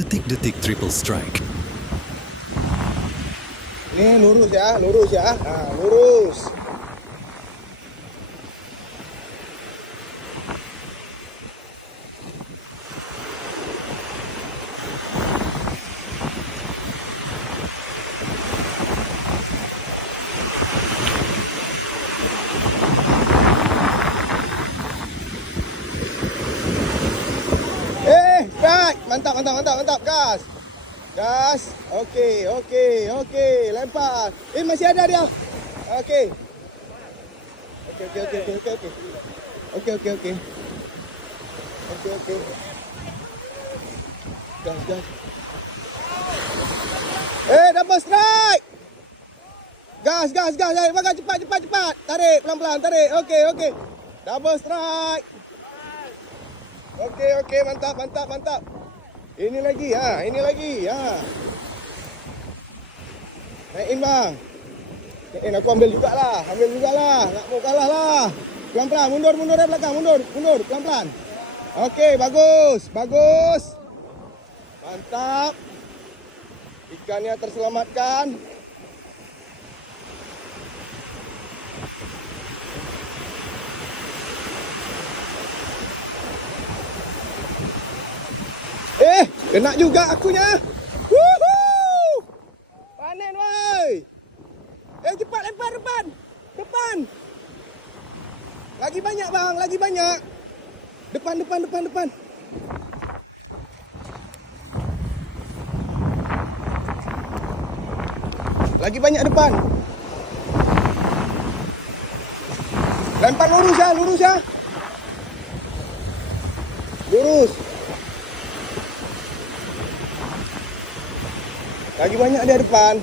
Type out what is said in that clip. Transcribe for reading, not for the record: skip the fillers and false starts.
Detik-detik triple strike. Ini lurus ya, lurus ya. Nah, lurus. Strike. Mantap, mantap, mantap, mantap. Gas. Gas. Okey, okey, okey. Lempar. Masih ada dia. Okey. Okey, okey, okey, okey, okey, okey. Okey, okey, okey. Okey, okey. Gas, gas. Double strike. Gas, gas, gas. Makan cepat, cepat, cepat. Tarik, pelan-pelan, tarik. Okey, okey. Double strike. Okey, okey. Mantap, mantap, mantap. Ini lagi, ha. Ini lagi, ha. Naikin, bang. Naikin, aku ambil jugalah. Ambil jugalah. Nak mau kalah lah. Pelan-pelan. Mundur, mundur dari belakang. Mundur, mundur. Pelan-pelan. Okey, bagus. Bagus. Mantap. Ikannya terselamatkan. Kena juga akunya. Woohoo! Panen, woi. Cepat lempar depan. Depan. Lagi banyak, bang. Lagi banyak. Depan, depan, depan, depan. Lagi banyak depan. Lempar lurus ya, lurus ya. Lurus. Lagi banyak dia depan.